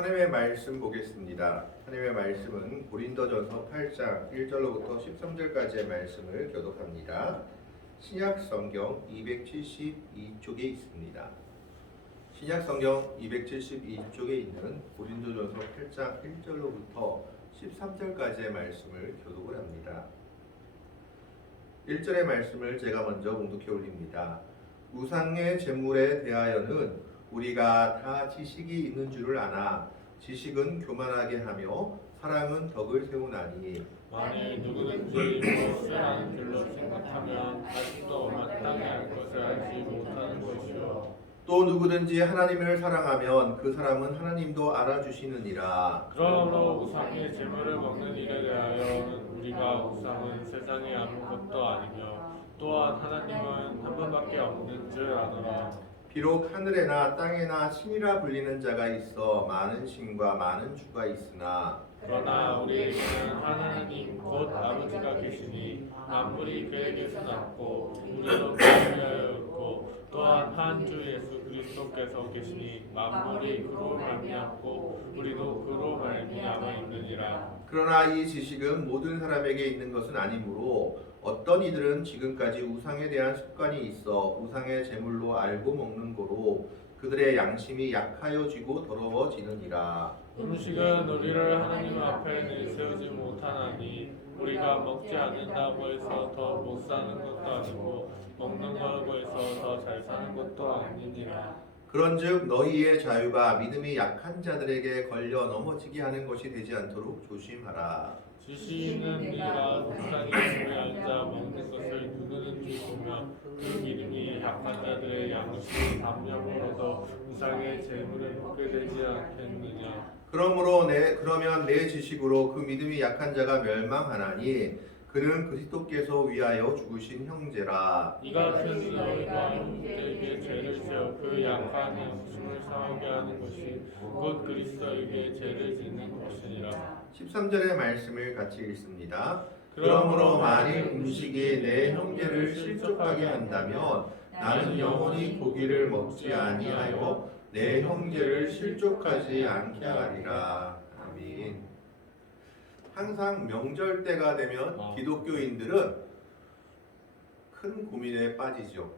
하나님의 말씀 보겠습니다. 하나님의 말씀은 고린도전서 8장 1절로부터 13절까지의 말씀을 교독합니다. 신약 성경 272쪽에 있습니다. 신약 성경 272쪽에 있는 고린도전서 8장 1절로부터 13절까지의 말씀을 교독을 합니다. 1절의 말씀을 제가 먼저 봉독해 올립니다. 우상의 제물에 대하여는 우리가 다 지식이 있는 줄을 아나 지식은 교만하게 하며 사랑은 덕을 세우나니 만일 누구든지 무엇을 아는 줄로 생각하면 아직도 마땅히 알 것을 알지 못하는 것이요 또 누구든지 하나님을 사랑하면 그 사람은 하나님도 알아주시느니라. 그러므로 우상의 제물을 먹는 일에 대하여는 우리가 우상은 세상에 아무것도 아니며 또한 하나님은 한 분밖에 없는 줄 아노라. 비록 하늘에나 땅에나 신이라 불리는 자가 있어 많은 신과 많은 주가 있으나 그러나 우리에게는 하나님 곧 아버지가 계시니 만물이 그에게서 났고 우리도 그를 위하여 있고 또한 한 주 예수 그리스도께서 계시니 만물이 그로 말미암고 우리도 그로 말미암아 있느니라. 그러나 이 지식은 모든 사람에게 있는 것은 아니므로 어떤 이들은 지금까지 우상에 대한 습관이 있어 우상의 제물로 알고 먹는 거로 그들의 양심이 약하여지고 더러워지느니라. 음식은 우리를 하나님 앞에 내세우지 못하나니 우리가 먹지 않는다고 해서 더 못 사는 것도 아니고 먹는 거라고 해서 더 잘 사는 것도 아니니라. 그런즉 너희의 자유가 믿음이 약한 자들에게 걸려 넘어지게 하는 것이 되지 않도록 조심하라. 주시는 이가 우상의 집에 앉아 먹는 것을 누구든지 보면 그 믿음이 약한 자들의 양심이 담력을 얻어 우상의 제물을 먹게 되지 않겠느냐. 그러면 내 지식으로 그 믿음이 약한 자가 멸망하나니 그는 그리스도께서 위하여 죽으신 형제라. 이 같은 너희가 형제에게 죄를 지어 그 약한 양심을 상하게 하는 것이 곧 그리스도에게 죄를 짓는 것이니라. 13절의 말씀을 같이 읽습니다. 그러므로 만일 음식이 내 형제를 실족하게 한다면 나는 영원히 고기를 먹지 아니하여 내 형제를 실족하지 않게 하리라. 아멘. 항상 명절 때가 되면 기독교인들은 큰 고민에 빠지죠.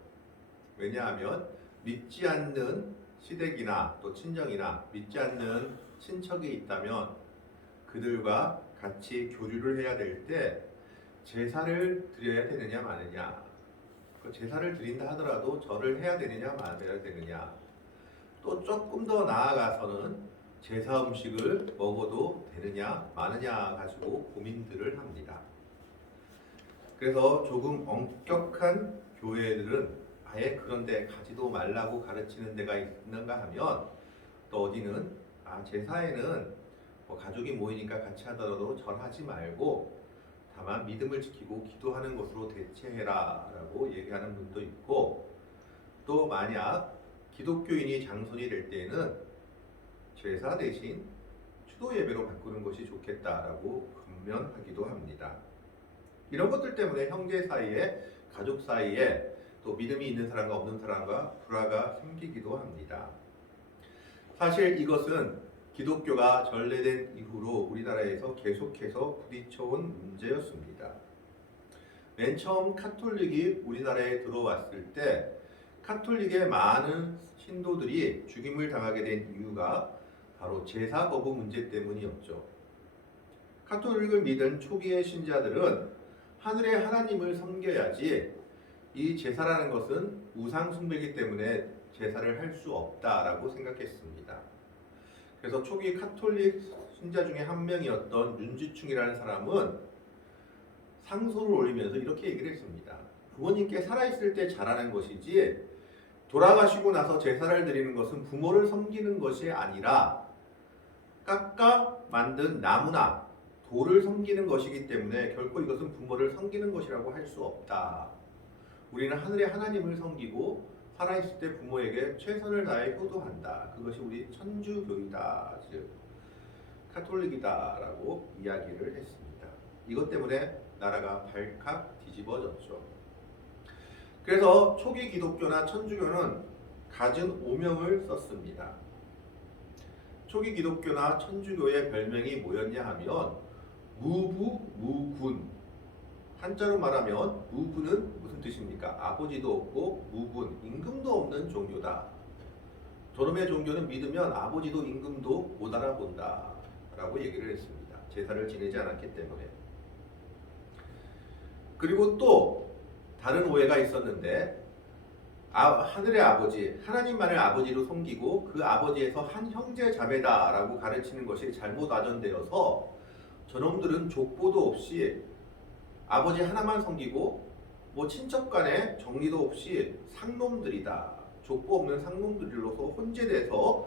왜냐하면 믿지 않는 시댁이나 또 친정이나 믿지 않는 친척이 있다면 그들과 같이 교류를 해야 될 때 제사를 드려야 되느냐 마느냐, 그 제사를 드린다 하더라도 절을 해야 되느냐 말아야 되느냐, 또 조금 더 나아가서는 제사 음식을 먹어도 되느냐 마느냐 가지고 고민들을 합니다. 그래서 조금 엄격한 교회들은 아예 그런 데 가지도 말라고 가르치는 데가 있는가 하면 또 어디는 제사에는 가족이 모이니까 같이 하더라도 절하지 말고 다만 믿음을 지키고 기도하는 것으로 대체해라 라고 얘기하는 분도 있고, 또 만약 기독교인이 장손이 될 때에는 제사 대신 추도 예배로 바꾸는 것이 좋겠다라고 권면하기도 합니다. 이런 것들 때문에 형제 사이에, 가족 사이에 또 믿음이 있는 사람과 없는 사람과 불화가 생기기도 합니다. 사실 이것은 기독교가 전래된 이후로 우리나라에서 계속해서 부딪혀온 문제였습니다. 맨 처음 카톨릭이 우리나라에 들어왔을 때 카톨릭의 많은 신도들이 죽임을 당하게 된 이유가 바로 제사 거부 문제 때문이었죠. 카톨릭을 믿은 초기의 신자들은 하늘의 하나님을 섬겨야지 이 제사라는 것은 우상 숭배이기 때문에 제사를 할 수 없다라고 생각했습니다. 그래서 초기 카톨릭 신자 중에 한 명이었던 윤지충이라는 사람은 상소를 올리면서 이렇게 얘기를 했습니다. 부모님께 살아있을 때 잘하는 것이지 돌아가시고 나서 제사를 드리는 것은 부모를 섬기는 것이 아니라 깎아 만든 나무나 돌을 섬기는 것이기 때문에 결코 이것은 부모를 섬기는 것이라고 할 수 없다. 우리는 하늘의 하나님을 섬기고 살아있을 때 부모에게 최선을 다해 효도한다. 그것이 우리 천주교이다, 즉 카톨릭이다라고 이야기를 했습니다. 이것 때문에 나라가 발칵 뒤집어졌죠. 그래서 초기 기독교나 천주교는 갖은 오명을 썼습니다. 초기 기독교나 천주교의 별명이 뭐였냐 하면 무부, 무군. 한자로 말하면 무군은 무슨 뜻입니까? 아버지도 없고 무군, 임금도 없는 종교다. 저놈의 종교는 믿으면 아버지도 임금도 못 알아본다 라고 얘기를 했습니다. 제사를 지내지 않았기 때문에. 그리고 또 다른 오해가 있었는데 하늘의 아버지, 하나님만을 아버지로 섬기고 그 아버지에서 한 형제 자매다라고 가르치는 것이 잘못 와전되어서 저놈들은 족보도 없이 아버지 하나만 섬기고 뭐 친척 간에 정리도 없이 상놈들이다. 족보 없는 상놈들로서 혼재돼서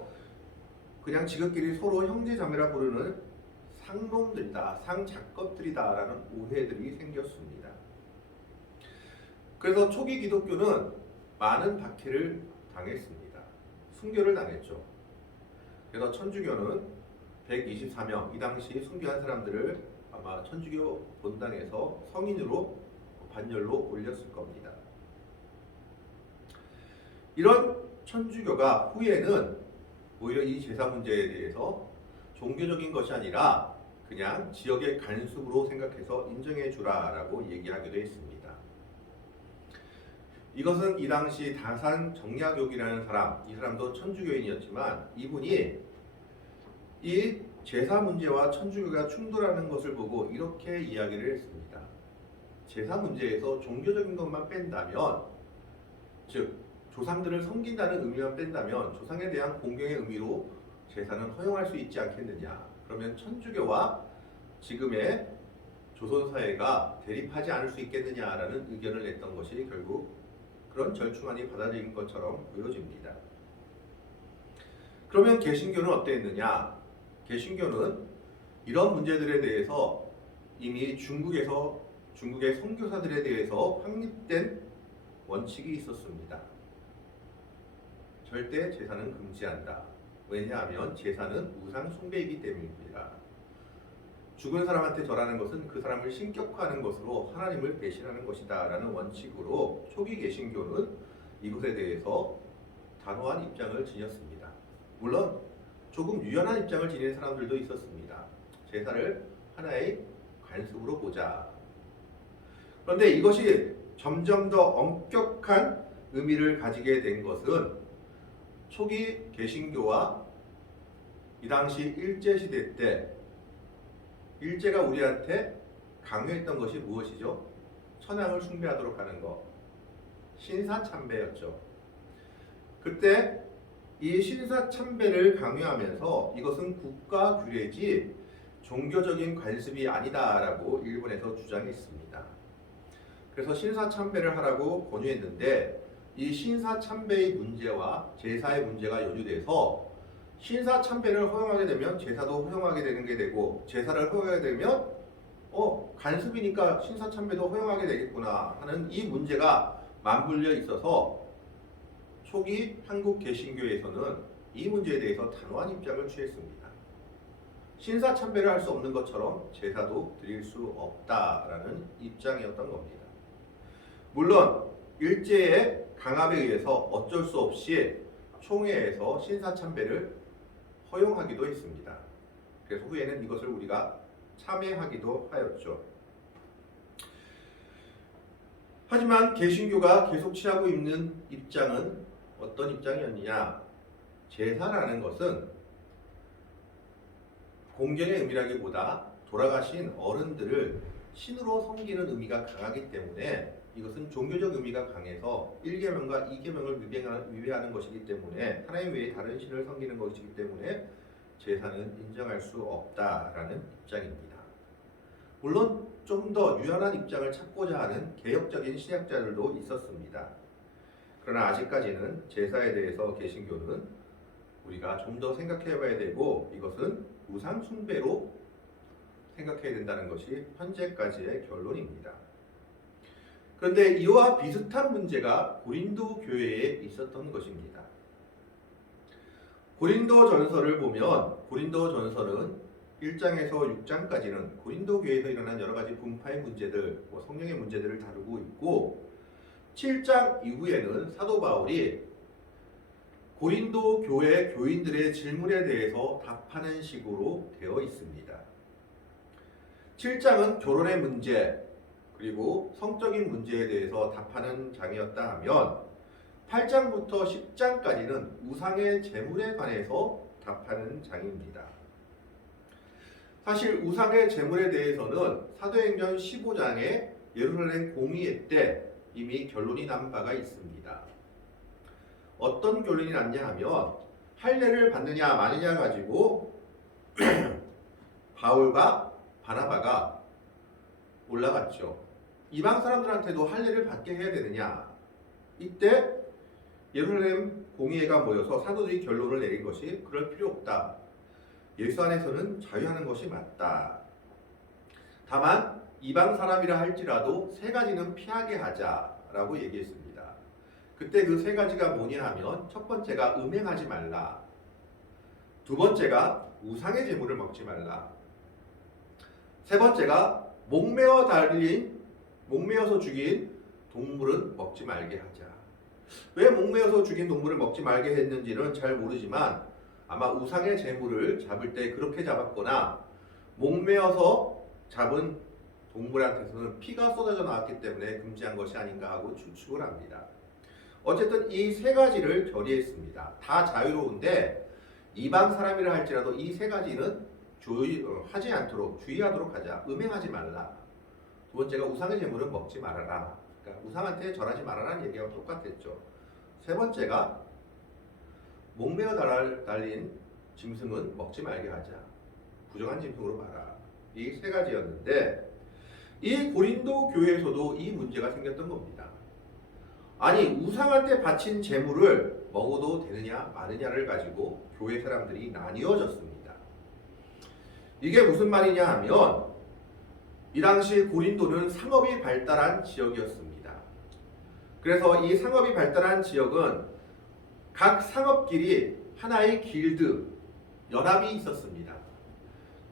그냥 지극끼리 서로 형제 자매라 부르는 상놈들이다. 상작것들이다라는 오해들이 생겼습니다. 그래서 초기 기독교는 많은 박해를 당했습니다. 순교를 당했죠. 그래서 천주교는 124명, 이 당시 순교한 사람들을 아마 천주교 본당에서 성인으로 반열로 올렸을 겁니다. 이런 천주교가 후에는 오히려 이 제사 문제에 대해서 종교적인 것이 아니라 그냥 지역의 간습으로 생각해서 인정해 주라라고 얘기하기도 했습니다. 이것은 이 당시 다산 정약욕이라는 사람, 이 사람도 천주교인이었지만 이분이 이 제사 문제와 천주교가 충돌하는 것을 보고 이렇게 이야기를 했습니다. 제사 문제에서 종교적인 것만 뺀다면, 즉 조상들을 섬긴다는 의미만 뺀다면 조상에 대한 공경의 의미로 제사는 허용할 수 있지 않겠느냐. 그러면 천주교와 지금의 조선사회가 대립하지 않을 수 있겠느냐라는 의견을 냈던 것이 결국 그런 절충안이 받아들인 것처럼 보여집니다. 그러면 개신교는 어땠느냐? 개신교는 이런 문제들에 대해서 이미 중국의 선교사들에 대해서 확립된 원칙이 있었습니다. 절대 제사는 금지한다. 왜냐하면 제사는 우상 숭배이기 때문입니다. 죽은 사람한테 절하는 것은 그 사람을 신격화하는 것으로 하나님을 배신하는 것이다 라는 원칙으로 초기 개신교는 이것에 대해서 단호한 입장을 지녔습니다. 물론 조금 유연한 입장을 지니는 사람들도 있었습니다. 제사를 하나의 관습으로 보자. 그런데 이것이 점점 더 엄격한 의미를 가지게 된 것은 초기 개신교와 이 당시 일제시대 때 일제가 우리한테 강요했던 것이 무엇이죠? 천황을 숭배하도록 하는 것. 신사참배였죠. 그때 이 신사참배를 강요하면서 이것은 국가 규례지 종교적인 관습이 아니다라고 일본에서 주장했습니다. 그래서 신사참배를 하라고 권유했는데 이 신사참배의 문제와 제사의 문제가 연루돼서 신사참배를 허용하게 되면 제사도 허용하게 되는 게 되고 제사를 허용하게 되면 간습이니까 신사참배도 허용하게 되겠구나 하는 이 문제가 맞물려 있어서 초기 한국 개신교에서는 이 문제에 대해서 단호한 입장을 취했습니다. 신사참배를 할 수 없는 것처럼 제사도 드릴 수 없다라는 입장이었던 겁니다. 물론 일제의 강압에 의해서 어쩔 수 없이 총회에서 신사참배를 허용하기도 했습니다. 그래서 후에는 이것을 우리가 참회하기도 하였죠. 하지만 개신교가 계속 취하고 있는 입장은 어떤 입장이었느냐? 제사라는 것은 공경의 의미라기보다 돌아가신 어른들을 신으로 섬기는 의미가 강하기 때문에 이것은 종교적 의미가 강해서 1계명과 2계명을 위배하는 것이기 때문에 하나님 외에 다른 신을 섬기는 것이기 때문에 제사는 인정할 수 없다라는 입장입니다. 물론 좀 더 유연한 입장을 찾고자 하는 개혁적인 신학자들도 있었습니다. 그러나 아직까지는 제사에 대해서 개신교는 우리가 좀 더 생각해 봐야 되고 이것은 우상 숭배로 생각해야 된다는 것이 현재까지의 결론입니다. 그런데 이와 비슷한 문제가 고린도 교회에 있었던 것입니다. 고린도 전서를 보면 고린도 전서는 1장에서 6장까지는 고린도 교회에서 일어난 여러 가지 분파의 문제들, 성령의 문제들을 다루고 있고 7장 이후에는 사도 바울이 고린도 교회 교인들의 질문에 대해서 답하는 식으로 되어 있습니다. 7장은 결혼의 문제 그리고 성적인 문제에 대해서 답하는 장이었다 하면 8장부터 10장까지는 우상의 제물에 관해서 답하는 장입니다. 사실 우상의 제물에 대해서는 사도행전 15장의 예루살렘 공의회 때 이미 결론이 난 바가 있습니다. 어떤 결론이 났냐 하면 할례를 받느냐 마느냐 가지고 바울과 바나바가 올라갔죠. 이방 사람들한테도 할례를 받게 해야 되느냐. 이때 예루살렘 공의회가 모여서 사도들이 결론을 내린 것이 그럴 필요 없다. 예수 안에서는 자유하는 것이 맞다. 다만 이방 사람이라 할지라도 세 가지는 피하게 하자라고 얘기했습니다. 그때 그 세 가지가 뭐냐 하면 첫 번째가 음행하지 말라. 두 번째가 우상의 제물을 먹지 말라. 세 번째가 목매어서 죽인 동물은 먹지 말게 하자. 왜 목매어서 죽인 동물을 먹지 말게 했는지는 잘 모르지만 아마 우상의 제물을 잡을 때 그렇게 잡았거나 목매어서 잡은 동물한테서는 피가 쏟아져 나왔기 때문에 금지한 것이 아닌가 하고 추측을 합니다. 어쨌든 이 세 가지를 결의했습니다. 다 자유로운데 이방 사람이라 할지라도 이 세 가지는 하지 않도록 주의하도록 하자. 음행하지 말라. 두 번째가 우상의 제물은 먹지 말아라. 그러니까 우상한테 절하지 말아라는 얘기가 똑같았죠. 세 번째가 목매어 달린 짐승은 먹지 말게 하자. 부정한 짐승으로 봐라. 이 세 가지였는데 이 고린도 교회에서도 이 문제가 생겼던 겁니다. 아니 우상한테 바친 제물을 먹어도 되느냐 마느냐를 가지고 교회 사람들이 나뉘어졌습니다. 이게 무슨 말이냐 하면 이 당시 고린도는 상업이 발달한 지역이었습니다. 그래서 이 상업이 발달한 지역은 각 상업끼리 하나의 길드, 연합이 있었습니다.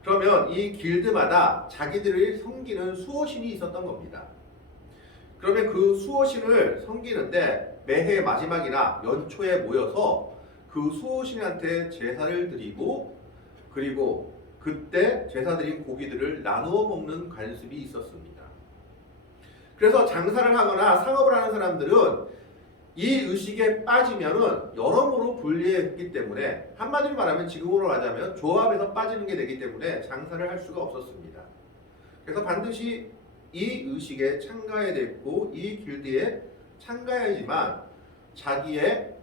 그러면 이 길드마다 자기들이 섬기는 수호신이 있었던 겁니다. 그러면 그 수호신을 섬기는데 매해 마지막이나 연초에 모여서 그 수호신한테 제사를 드리고 그리고 그때 제사 드린 고기들을 나누어 먹는 관습이 있었습니다. 그래서 장사를 하거나 상업을 하는 사람들은 이 의식에 빠지면은 여러모로 불리했기 때문에 한마디로 말하면 지금으로 하자면 조합에서 빠지는 게 되기 때문에 장사를 할 수가 없었습니다. 그래서 반드시 이 의식에 참가해야 됐고 이 길드에 참가해야지만 자기의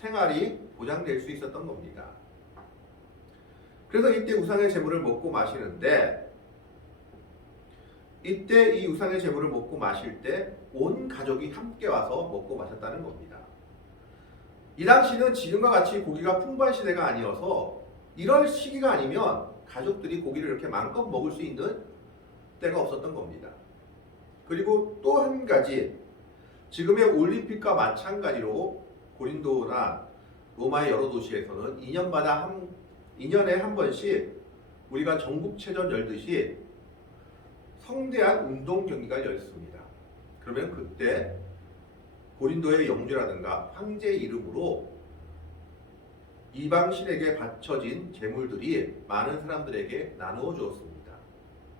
생활이 보장될 수 있었던 겁니다. 그래서 이때 우상의 제물을 먹고 마시는데 이때 이 우상의 제물을 먹고 마실 때 온 가족이 함께 와서 먹고 마셨다는 겁니다. 이 당시는 지금과 같이 고기가 풍부한 시대가 아니어서 이런 시기가 아니면 가족들이 고기를 이렇게 마음껏 먹을 수 있는 때가 없었던 겁니다. 그리고 또 한 가지, 지금의 올림픽과 마찬가지로 고린도나 로마의 여러 도시에서는 2년에 한 번씩 우리가 전국체전 열듯이 성대한 운동 경기가 열습니다. 그러면 그때 고린도의 영주라든가 황제 이름으로 이방 신에게 바쳐진 제물들이 많은 사람들에게 나누어 주었습니다.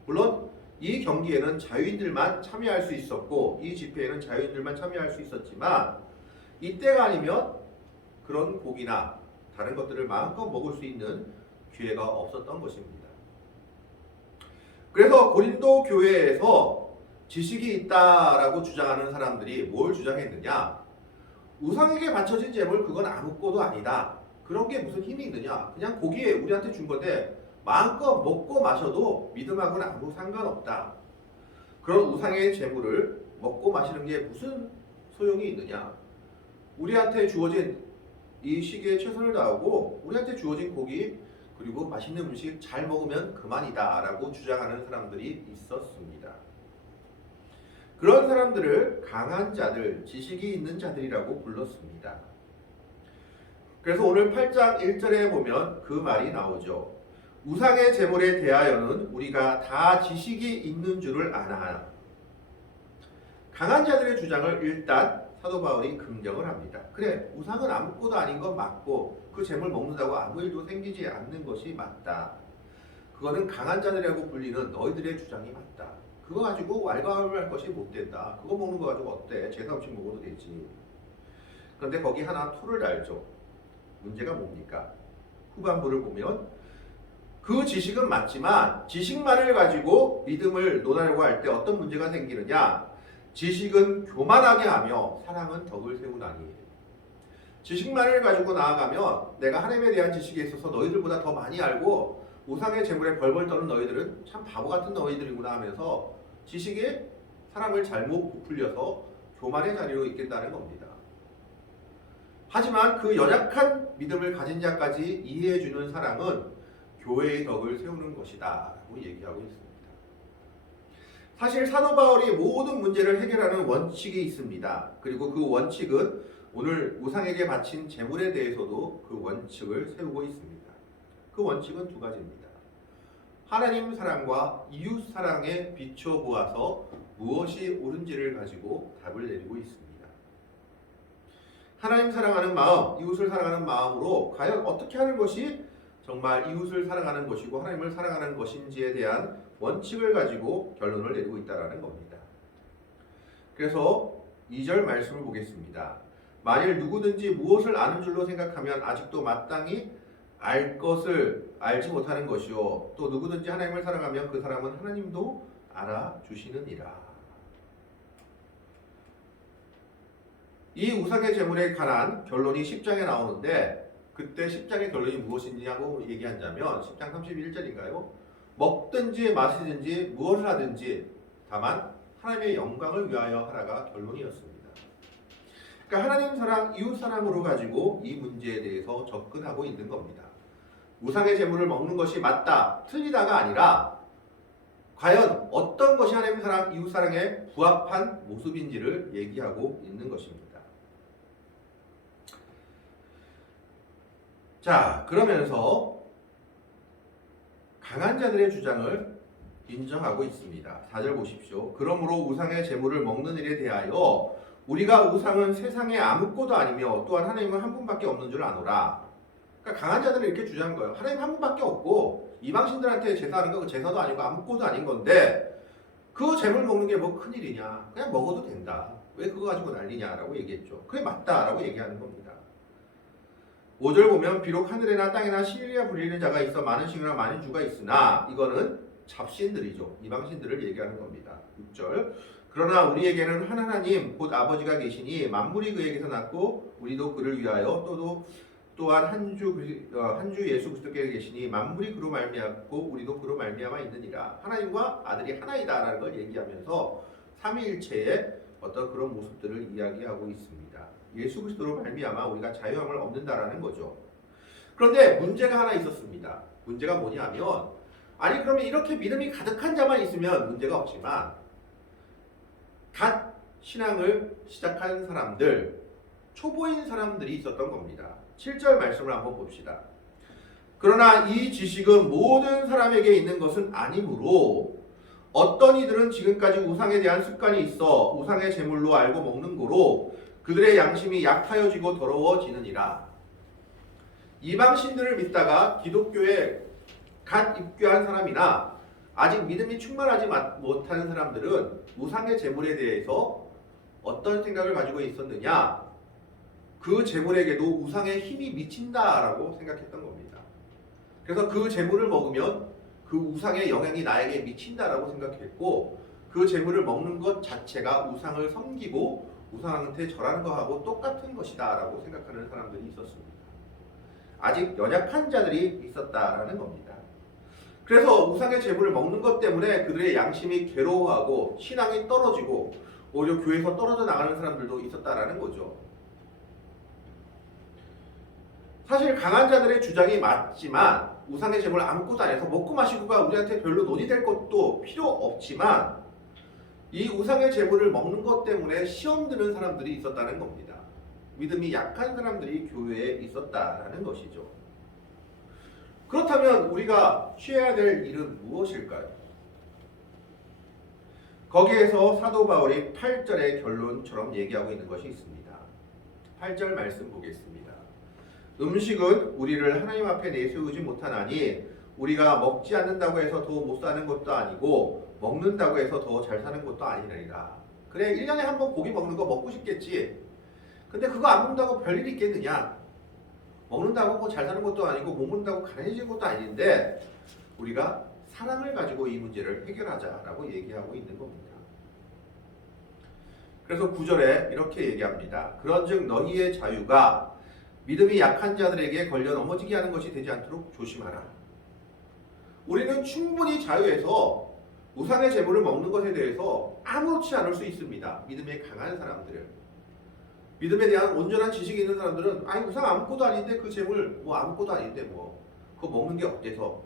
물론 이 경기에는 자유인들만 참여할 수 있었고 이 집회에는 자유인들만 참여할 수 있었지만 이때가 아니면 그런 고기나 다른 것들을 마음껏 먹을 수 있는 기회가 없었던 것입니다. 그래서 고린도 교회에서 지식이 있다라고 주장하는 사람들이 뭘 주장했느냐? 우상에게 바쳐진 제물 그건 아무것도 아니다. 그런 게 무슨 힘이 있느냐? 그냥 고기 우리한테 준 건데 마음껏 먹고 마셔도 믿음하고는 아무 상관없다. 그런 우상의 제물을 먹고 마시는 게 무슨 소용이 있느냐? 우리한테 주어진 이 시기에 최선을 다하고 우리한테 주어진 고기 그리고 맛있는 음식 잘 먹으면 그만이다 라고 주장하는 사람들이 있었습니다. 그런 사람들을 강한 자들, 지식이 있는 자들이라고 불렀습니다. 그래서 오늘 8장 1절에 보면 그 말이 나오죠. 우상의 제물에 대하여는 우리가 다 지식이 있는 줄을 아나. 강한 자들의 주장을 일단 사도 바울이 긍정을 합니다. 그래, 우상은 아무것도 아닌 건 맞고 그 재물 먹는다고 아무 일도 생기지 않는 것이 맞다. 그거는 강한 자들이라고 불리는 너희들의 주장이 맞다. 그거 가지고 왈가왈부할 것이 못 된다. 그거 먹는 거 가지고 어때? 제사 없이 먹어도 되지. 그런데 거기 하나 토를 달죠. 문제가 뭡니까? 후반부를 보면 그 지식은 맞지만 지식만을 가지고 믿음을 논하려고 할 때 어떤 문제가 생기느냐? 지식은 교만하게 하며 사랑은 덕을 세우나니. 지식만을 가지고 나아가면 내가 하나님에 대한 지식에 있어서 너희들보다 더 많이 알고 우상의 재물에 벌벌 떠는 너희들은 참 바보 같은 너희들이구나 하면서 지식에 사람을 잘못 부풀려서 교만의 자리로 있겠다는 겁니다. 하지만 그 연약한 믿음을 가진 자까지 이해해주는 사랑은 교회의 덕을 세우는 것이다 라고 얘기하고 있습니다. 사실 사도 바울이 모든 문제를 해결하는 원칙이 있습니다. 그리고 그 원칙은 오늘 우상에게 바친 재물에 대해서도 그 원칙을 세우고 있습니다. 그 원칙은 두 가지입니다. 하나님 사랑과 이웃 사랑에 비춰 보아서 무엇이 옳은지를 가지고 답을 내리고 있습니다. 하나님 사랑하는 마음, 이웃을 사랑하는 마음으로 과연 어떻게 하는 것이 정말 이웃을 사랑하는 것이고 하나님을 사랑하는 것인지에 대한 원칙을 가지고 결론을 내리고 있다는 겁니다. 그래서 2절 말씀을 보겠습니다. 만일 누구든지 무엇을 아는 줄로 생각하면 아직도 마땅히 알 것을 알지 못하는 것이요 또 누구든지 하나님을 사랑하면 그 사람은 하나님도 알아주시느니라. 이 우상의 재물에 관한 결론이 10장에 나오는데 그때 10장의 결론이 무엇이냐고 얘기한다면 10장 31절인가요? 먹든지 마시든지 무엇을 하든지 다만 하나님의 영광을 위하여 하라가 결론이었습니다. 그러니까 하나님 사랑, 이웃 사랑으로 가지고 이 문제에 대해서 접근하고 있는 겁니다. 우상의 재물을 먹는 것이 맞다, 틀리다가 아니라 과연 어떤 것이 하나님 사랑, 이웃 사랑에 부합한 모습인지를 얘기하고 있는 것입니다. 자, 그러면서 강한 자들의 주장을 인정하고 있습니다. 4절 보십시오. 그러므로 우상의 재물을 먹는 일에 대하여 우리가 우상은 세상에 아무것도 아니며 또한 하나님은 한 분밖에 없는 줄 아노라. 그러니까 강한 자들은 이렇게 주장한 거예요. 하나님 한 분밖에 없고 이방신들한테 제사하는 거 그 제사도 아니고 아무것도 아닌 건데 그 재물 먹는 게 뭐 큰일이냐. 그냥 먹어도 된다. 왜 그거 가지고 난리냐라고 얘기했죠. 그게 맞다라고 얘기하는 겁니다. 5절 보면 비록 하늘에나 땅에나 신이라 불리는 자가 있어 많은 신이나 많은 주가 있으나 이거는 잡신들이죠. 이방신들을 얘기하는 겁니다. 6절 그러나 우리에게는 한 하나님 곧 아버지가 계시니 만물이 그에게서 났고 우리도 그를 위하여 또한 한 주 예수 그리스도께 계시니 만물이 그로 말미암고 우리도 그로 말미암아 있느니라. 하나님과 아들이 하나이다라는 걸 얘기하면서 삼위일체의 어떤 그런 모습들을 이야기하고 있습니다. 예수 그리스도로 말미암아 우리가 자유함을 얻는다라는 거죠. 그런데 문제가 하나 있었습니다. 문제가 뭐냐면 아니 그러면 이렇게 믿음이 가득한 자만 있으면 문제가 없지만 갓 신앙을 시작한 사람들, 초보인 사람들이 있었던 겁니다. 7절 말씀을 한번 봅시다. 그러나 이 지식은 모든 사람에게 있는 것은 아니므로 어떤 이들은 지금까지 우상에 대한 습관이 있어 우상의 제물로 알고 먹는 거로 그들의 양심이 약하여지고 더러워지느니라. 이방신들을 믿다가 기독교에 갓 입교한 사람이나 아직 믿음이 충만하지 못하는 사람들은 우상의 제물에 대해서 어떤 생각을 가지고 있었느냐? 그 제물에게도 우상의 힘이 미친다라고 생각했던 겁니다. 그래서 그 제물을 먹으면 그 우상의 영향이 나에게 미친다라고 생각했고 그 제물을 먹는 것 자체가 우상을 섬기고 우상한테 절하는 것하고 똑같은 것이다 라고 생각하는 사람들이 있었습니다. 아직 연약한 자들이 있었다라는 겁니다. 그래서 우상의 제물을 먹는 것 때문에 그들의 양심이 괴로워하고 신앙이 떨어지고 오히려 교회에서 떨어져 나가는 사람들도 있었다라는 거죠. 사실 강한 자들의 주장이 맞지만 우상의 제물 아무것도 안 해서 먹고 마시고가 우리한테 별로 논의될 것도 필요 없지만 이 우상의 제물을 먹는 것 때문에 시험 드는 사람들이 있었다는 겁니다. 믿음이 약한 사람들이 교회에 있었다라는 것이죠. 그렇다면 우리가 취해야 될 일은 무엇일까요? 거기에서 사도 바울이 8절의 결론처럼 얘기하고 있는 것이 있습니다. 8절 말씀 보겠습니다. 음식은 우리를 하나님 앞에 내세우지 못하나니 우리가 먹지 않는다고 해서 더 못 사는 것도 아니고 먹는다고 해서 더 잘 사는 것도 아니니라. 그래 1년에 한 번 고기 먹는 거 먹고 싶겠지. 근데 그거 안 먹는다고 별일이 있겠느냐. 먹는다고 뭐 잘 사는 것도 아니고 못 먹는다고 가난해지는 것도 아닌데 우리가 사랑을 가지고 이 문제를 해결하자라고 얘기하고 있는 겁니다. 그래서 9절에 이렇게 얘기합니다. 그런즉 너희의 자유가 믿음이 약한 자들에게 걸려 넘어지게 하는 것이 되지 않도록 조심하라. 우리는 충분히 자유해서 우상의 제물을 먹는 것에 대해서 아무렇지 않을 수 있습니다. 믿음에 강한 사람들은. 믿음에 대한 온전한 지식이 있는 사람들은 아니 우상 아무것도 아닌데 그 제물 뭐 아무것도 아닌데 뭐 그거 먹는 게 어때서.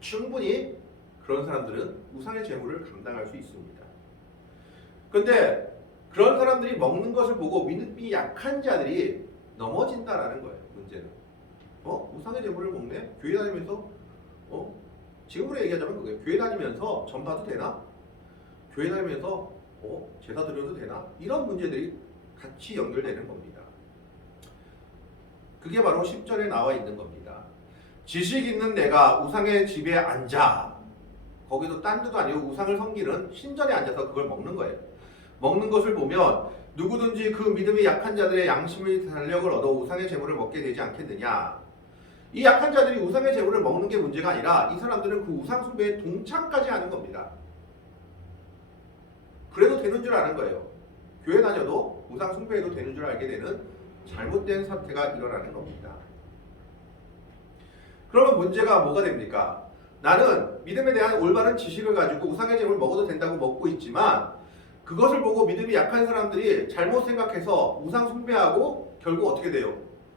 충분히 그런 사람들은 우상의 제물을 감당할 수 있습니다. 근데 그런 사람들이 먹는 것을 보고 믿음이 약한 자들이 넘어진다라는 거예요. 문제는. 우상의 제물을 먹네? 교회 다니면서 지금으로 얘기하자면 그게 교회 다니면서 전 봐도 되나? 교회 다니면서 제사 드려도 되나? 이런 문제들이 같이 연결되는 겁니다. 그게 바로 10절에 나와 있는 겁니다. 지식 있는 내가 우상의 집에 앉아. 거기도 딴 데도 아니고 우상을 섬기는 신전에 앉아서 그걸 먹는 거예요. 먹는 것을 보면 누구든지 그 믿음이 약한 자들의 양심의 달력을 얻어 우상의 제물을 먹게 되지 않겠느냐. 이 약한 자들이 우상의 제물을 먹는 게 문제가 아니라 이 사람들은 그 우상 숭배에 동참까지 하는 겁니다. 그래도 되는 줄 아는 거예요. 교회 다녀도 우상 숭배해도 되는 줄 알게 되는 잘못된 사태가 일어나는 겁니다. 그러면 문제가 뭐가 됩니까? 나는 믿음에 대한 올바른 지식을 가지고 우상의 제물을 먹어도 된다고 먹고 있지만 그것을 보고 믿음이 약한 사람들이 잘못 생각해서 우상 숭배하고 결국 어떻게 돼요?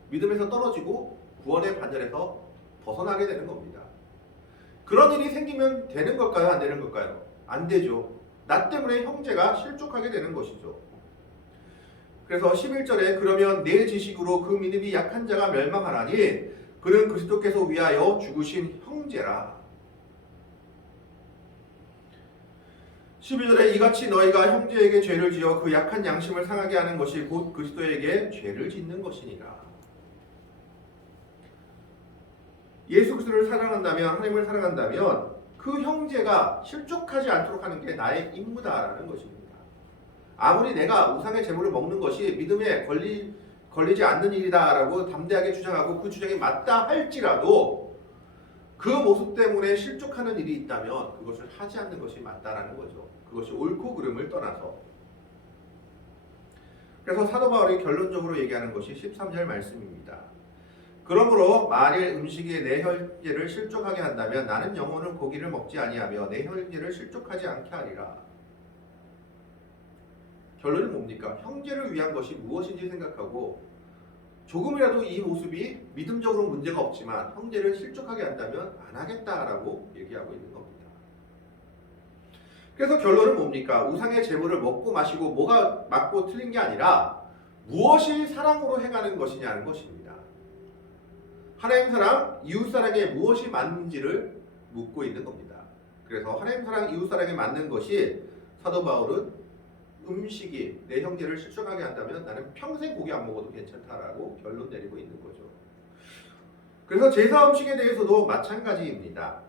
믿음에서 떨어지고 구원의 반열에서 벗어나게 되는 겁니다. 그런 일이 생기면 되는 걸까요? 안 되는 걸까요? 안 되죠. 나 때문에 형제가 실족하게 되는 것이죠. 그래서 11절에 그러면 내 지식으로 그 믿음이 약한 자가 멸망하나니 그는 그리스도께서 위하여 죽으신 형제라. 12절에 이같이 너희가 형제에게 죄를 지어 그 약한 양심을 상하게 하는 것이 곧 그리스도에게 죄를 짓는 것이니라. 예수 그리스도를 사랑한다면 하나님을 사랑한다면 그 형제가 실족하지 않도록 하는 게 나의 임무다라는 것입니다. 아무리 내가 우상의 제물을 먹는 것이 믿음에 걸리지 않는 일이다라고 담대하게 주장하고 그 주장이 맞다 할지라도 그 모습 때문에 실족하는 일이 있다면 그것을 하지 않는 것이 맞다라는 거죠. 그것이 옳고 그름을 떠나서. 그래서 사도 바울이 결론적으로 얘기하는 것이 13절 말씀입니다. 그러므로 만일 음식이 내 혈제를 실족하게 한다면 나는 영혼은 고기를 먹지 아니하며 내 혈제를 실족하지 않게 하리라. 결론이 뭡니까? 형제를 위한 것이 무엇인지 생각하고 조금이라도 이 모습이 믿음적으로 문제가 없지만 형제를 실족하게 한다면 안 하겠다라고 얘기하고 있는 겁니다. 그래서 결론은 뭡니까? 우상의 제물을 먹고 마시고 뭐가 맞고 틀린 게 아니라 무엇이 사랑으로 행하는 것이냐는 것입니다. 하나님 사랑, 이웃 사랑에 무엇이 맞는지를 묻고 있는 겁니다. 그래서 하나님 사랑, 이웃 사랑에 맞는 것이 사도 바울은 음식이 내 형제를 실족하게 한다면 나는 평생 고기 안 먹어도 괜찮다라고 결론 내리고 있는 거죠. 그래서 제사 음식에 대해서도 마찬가지입니다.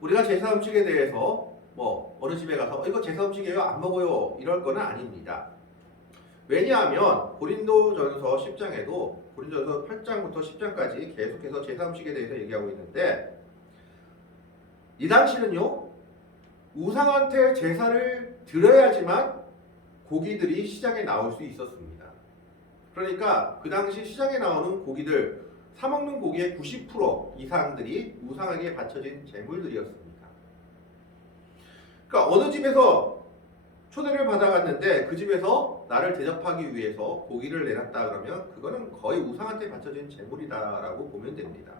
우리가 제사 음식에 대해서 어느 집에 가서 이거 제사 음식이에요? 안 먹어요? 이럴 거는 아닙니다. 왜냐하면 고린도전서 10장에도 고린도전서 8장부터 10장까지 계속해서 제사 음식에 대해서 얘기하고 있는데 이 당시는요 우상한테 제사를 드려야지만 고기들이 시장에 나올 수 있었습니다. 그러니까 그 당시 시장에 나오는 고기들 사 먹는 고기의 90% 이상들이 우상에게 바쳐진 제물들이었습니다. 그러니까 어느 집에서 초대를 받아갔는데 그 집에서 나를 대접하기 위해서 고기를 내놨다 그러면 그거는 거의 우상한테 바쳐진 제물이다라고 보면 됩니다.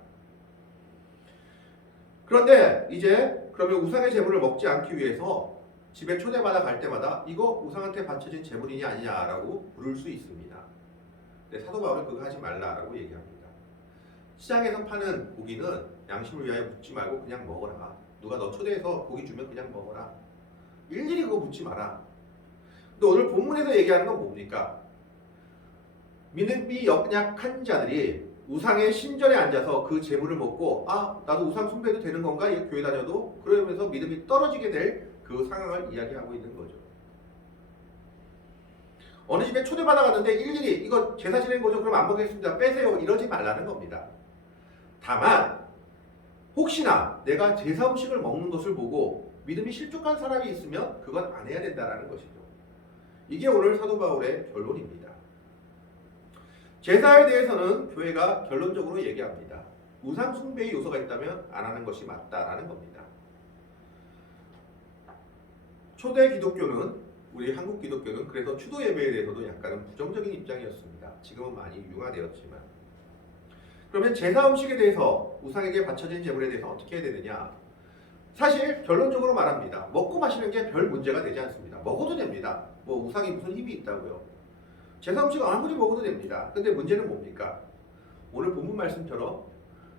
그런데 이제 그러면 우상의 제물을 먹지 않기 위해서 집에 초대받아 갈 때마다 이거 우상한테 바쳐진 제물이냐 아니냐라고 물을 수 있습니다. 근데 사도 바울은 그거 하지 말라라고 얘기합니다. 시장에서 파는 고기는 양심을 위하여 묻지 말고 그냥 먹어라. 누가 너 초대해서 고기 주면 그냥 먹어라. 일일이 그거 묻지 마라. 근데 오늘 본문에서 얘기하는 건 뭡니까? 믿음이 연약한 자들이 우상의 신전에 앉아서 그 재물을 먹고 나도 우상 숭배도 되는 건가? 교회 다녀도? 그러면서 믿음이 떨어지게 될 그 상황을 이야기하고 있는 거죠. 어느 집에 초대받아 갔는데 일일이 이거 제사 지낸 거죠? 그럼 안 먹겠습니다. 빼세요. 이러지 말라는 겁니다. 다만 혹시나 내가 제사 음식을 먹는 것을 보고 믿음이 실족한 사람이 있으면 그건 안 해야 된다는 것이죠. 이게 오늘 사도 바울의 결론입니다. 제사에 대해서는 교회가 결론적으로 얘기합니다. 우상 숭배의 요소가 있다면 안 하는 것이 맞다라는 겁니다. 초대 기독교는 우리 한국 기독교는 그래서 추도 예배에 대해서도 약간은 부정적인 입장이었습니다. 지금은 많이 융화되었지만 그러면 제사 음식에 대해서 우상에게 바쳐진 제물에 대해서 어떻게 해야 되느냐? 사실 결론적으로 말합니다. 먹고 마시는 게 별 문제가 되지 않습니다. 먹어도 됩니다. 뭐 우상이 무슨 힘이 있다고요? 제사 음식 아무리 먹어도 됩니다. 근데 문제는 뭡니까? 오늘 본문 말씀처럼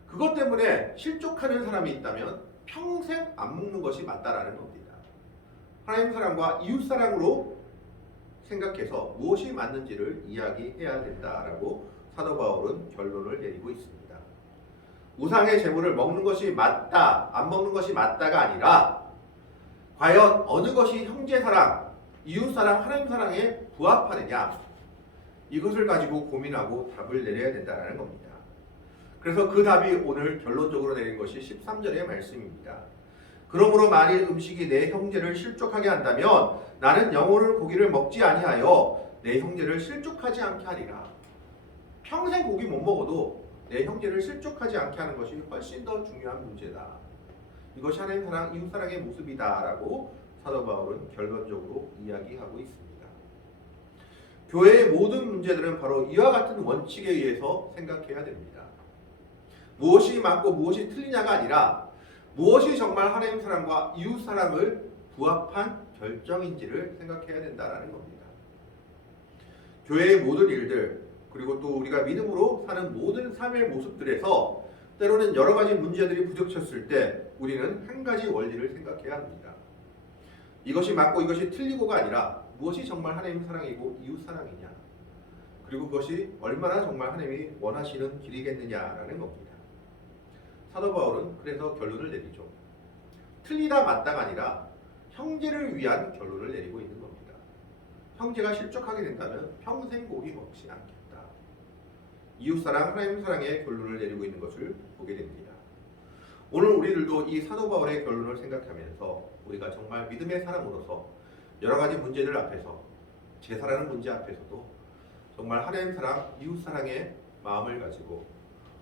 그것 때문에 실족하는 사람이 있다면 평생 안 먹는 것이 맞다라는 겁니다. 하나님 사랑과 이웃 사랑으로 생각해서 무엇이 맞는지를 이야기해야 된다라고 사도 바울은 결론을 내리고 있습니다. 우상의 제물을 먹는 것이 맞다, 안 먹는 것이 맞다가 아니라 과연 어느 것이 형제 사랑, 이웃 사랑, 하나님 사랑에 부합하느냐 이것을 가지고 고민하고 답을 내려야 된다는 겁니다. 그래서 그 답이 오늘 결론적으로 내린 것이 13절의 말씀입니다. 그러므로 만일 음식이 내 형제를 실족하게 한다면 나는 영혼을 고기를 먹지 아니하여 내 형제를 실족하지 않게 하리라. 평생 고기 못 먹어도 내 형제를 실족하지 않게 하는 것이 훨씬 더 중요한 문제다. 이것이 하나님 사랑, 이웃 사랑의 모습이다라고 사도 바울은 결론적으로 이야기하고 있습니다. 교회의 모든 문제들은 바로 이와 같은 원칙에 의해서 생각해야 됩니다. 무엇이 맞고 무엇이 틀리냐가 아니라 무엇이 정말 하나님 사랑과 이웃 사랑을 부합한 결정인지를 생각해야 된다는 겁니다. 교회의 모든 일들 그리고 또 우리가 믿음으로 사는 모든 삶의 모습들에서 때로는 여러 가지 문제들이 부딪혔을 때 우리는 한 가지 원리를 생각해야 합니다. 이것이 맞고 이것이 틀리고가 아니라 무엇이 정말 하나님 사랑이고 이웃 사랑이냐 그리고 그것이 얼마나 정말 하나님이 원하시는 길이겠느냐라는 겁니다. 사도 바울은 그래서 결론을 내리죠. 틀리다 맞다가 아니라 형제를 위한 결론을 내리고 있는 겁니다. 형제가 실족하게 된다면 평생 고기 먹지 않겠다. 이웃사랑, 하나님 사랑의 결론을 내리고 있는 것을 보게 됩니다. 오늘 우리들도 이 사도 바울의 결론을 생각하면서 우리가 정말 믿음의 사람으로서 여러 가지 문제들 앞에서 제사라는 문제 앞에서도 정말 하나님 사랑, 이웃 사랑의 마음을 가지고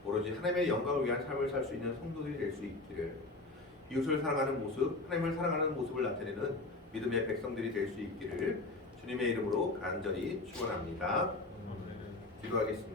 오로지 하나님의 영광을 위한 삶을 살 수 있는 성도들이 될 수 있기를 이웃을 사랑하는 모습, 하나님을 사랑하는 모습을 나타내는 믿음의 백성들이 될 수 있기를 주님의 이름으로 간절히 축원합니다. 기도하겠습니다.